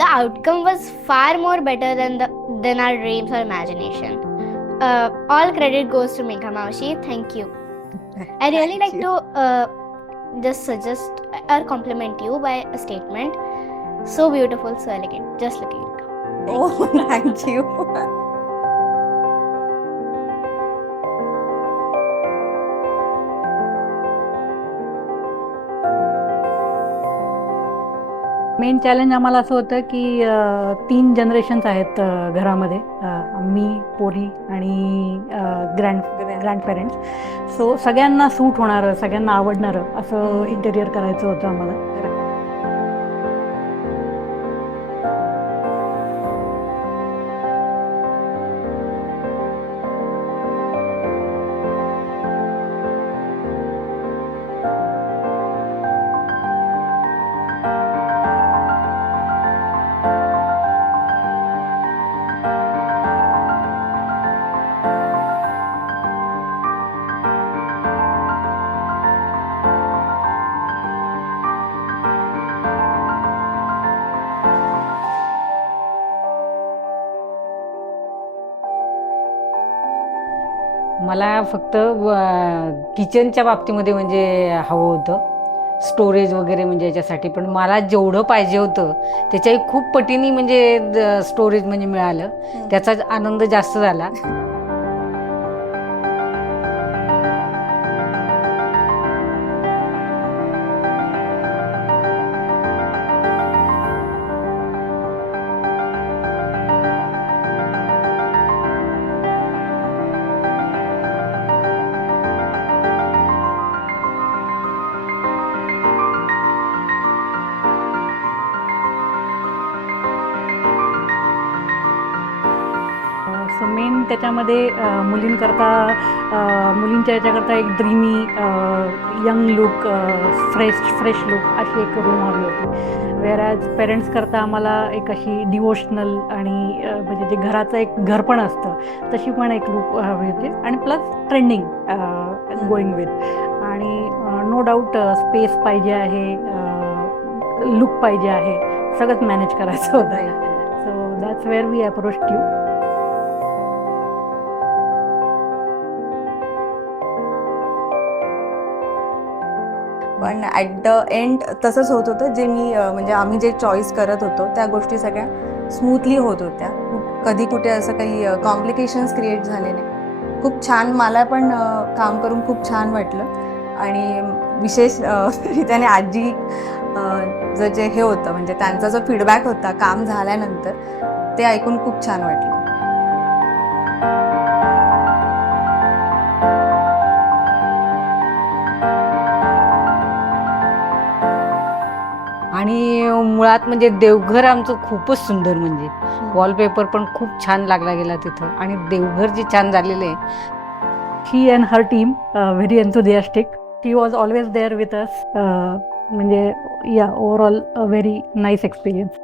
the outcome was far more better than our dreams or imagination. All credit goes to Megha Maushi. Thank you. I really like to just suggest or compliment you by a statement. So beautiful, so elegant. Just looking at it. Oh, thank you. Main challenge आम्हाला असं होतं की 3 generations आहेत घरामध्ये, मी, पोरी आणि grand parents. So सगळ्यांना सूट होणारं, सगळ्यांना आवडणारं असं इंटेरियर करायचं होतं आम्हाला. मला फक्त किचनच्या बाबतीमध्ये म्हणजे हवं होतं स्टोरेज वगैरे म्हणजे याच्यासाठी, पण मला जेवढं पाहिजे होतं त्याच्याही खूप पटीने म्हणजे स्टोरेज म्हणजे मिळालं, त्याचा आनंद जास्त झाला. सो मेन त्याच्यामध्ये मुलींच्या याच्याकरता एक dreamy young look, fresh look अशी एक रूम हवी होती. वेअरॅज पेरेंट्स करता आम्हाला एक अशी डिवोशनल आणि म्हणजे जे घराचं एक घर पण असतं तशी पण एक लुक हवी होती, आणि प्लस ट्रेंडिंग गोईंग विथ. आणि नो डाऊट स्पेस पाहिजे आहे, लुक पाहिजे आहे, सगळंच मॅनेज करायचं होतं. So that's where we approached you. पण ॲट द एंड तसंच होत होतं, जे मी म्हणजे आम्ही जे चॉईस करत होतो त्या गोष्टी सगळ्या स्मूथली होत होत्या. कधी कुठे असं काही कॉम्प्लिकेशन्स क्रिएट झाले नाही. खूप छान, मला पण काम करून खूप छान वाटलं. आणि विशेष रित्याने आजी जे हे होतं म्हणजे त्यांचा जो फीडबॅक होता काम झाल्यानंतर, ते ऐकून खूप छान वाटलं. आणि मुळात म्हणजे देवघर आमचं खूपच सुंदर, म्हणजे वॉलपेपर पण खूप छान लागला गेला तिथं, आणि देवघर जे छान झालेलं आहे. She and her team very enthusiastic. She was always there with us. म्हणजे overall a very nice experience.